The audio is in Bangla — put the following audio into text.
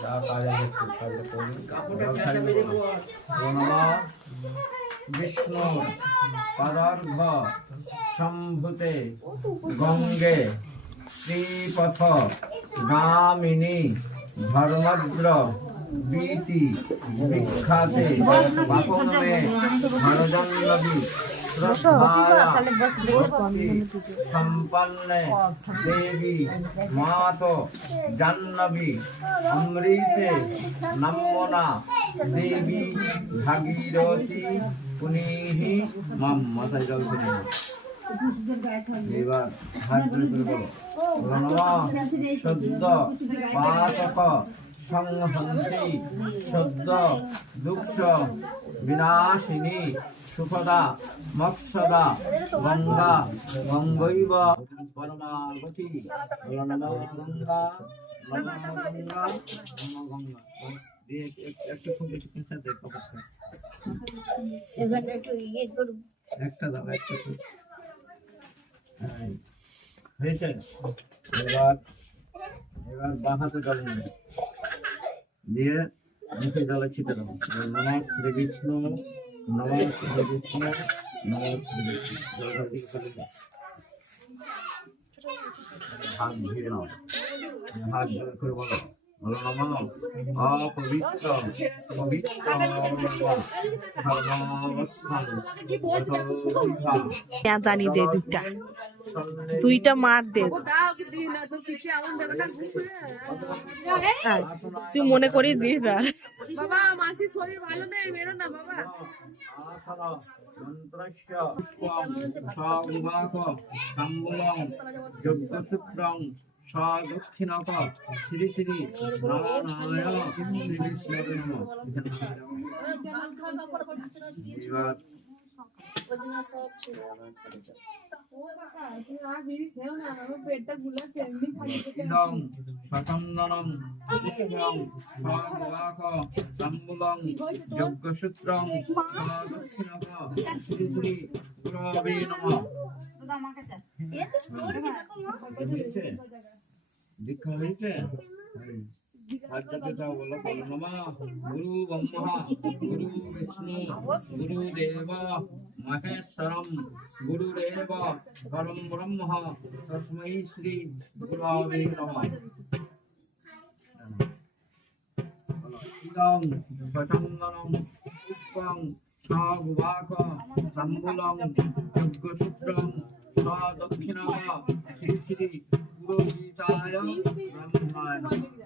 যা কাজে হচ্ছে কাজটা করি। নমঃ বিষ্ণু পদার্ঘ সম্ভূতে গঙ্গে শ্রীপথ গামিনী ধর্মদ্র बीति विख्याते बापों में हरजन्नवी संपन्न देवी मातो जन्नवी अमृते नमोना देवी भागीरथी पुनीहि मम माता जल এবার হাত ধরে বলো নমঃ শুদ্ধ পাতক সংহন্তি শুদ্ধ দুঃখ বিনাশিনী সুখদা মৎসদা গঙ্গা গঙ্গৈব পরমাগতি নমঃ গঙ্গা নমঃ গঙ্গা নমঃ গঙ্গা দিয়ে একটু খুব বেশি চিন্তা দেখো এবার একটু ইয়ে করব একটা দাও একটা হয়েছে এবার এবার বাঁ হাতে জল নেবে দিয়ে মুখে জলে ছিটে দেবো নমঃ শ্রী বিষ্ণু নমঃ শ্রী বিষ্ণু নমঃ শ্রী বিষ্ণু জলটার দিকে চলে যাও হাত ধীরে নাও হাত ধরে করে বলো বলো নমঃ অপবিত্র পবিত্র দানি দে দুটা দুইটা মার দে তুই মনে করি দিস বাবা মাসি শরীর ভালো নেই বেরো না বাবা দক্ষিণক শ্রী শ্রী নারায়ণ শ্রী বিষ্ণু এবার ইদং সচন্দনং পুষ্পং স্বগোলাক তাম্বুলং যজ্ঞসূত্রং দক্ষিণক শ্রী শ্রী গুরবে নমঃ দীক্ষা হয়েছে বলো বলো নমঃ গুরু ব্রহ্মা গুরু বিষ্ণু গুরুদেব মহেশ্বরম গুরুরেব পরম ব্রহ্ম তস্मै শ্রী গুরবে নমঃ ইদং সচন্দনং পুষ্পং স্বগোলাক তাম্বুলং যজ্ঞসূত্রং দক্ষিণক শ্রী শ্রী গুরুগীতায় ব্রহ্মায় নমঃ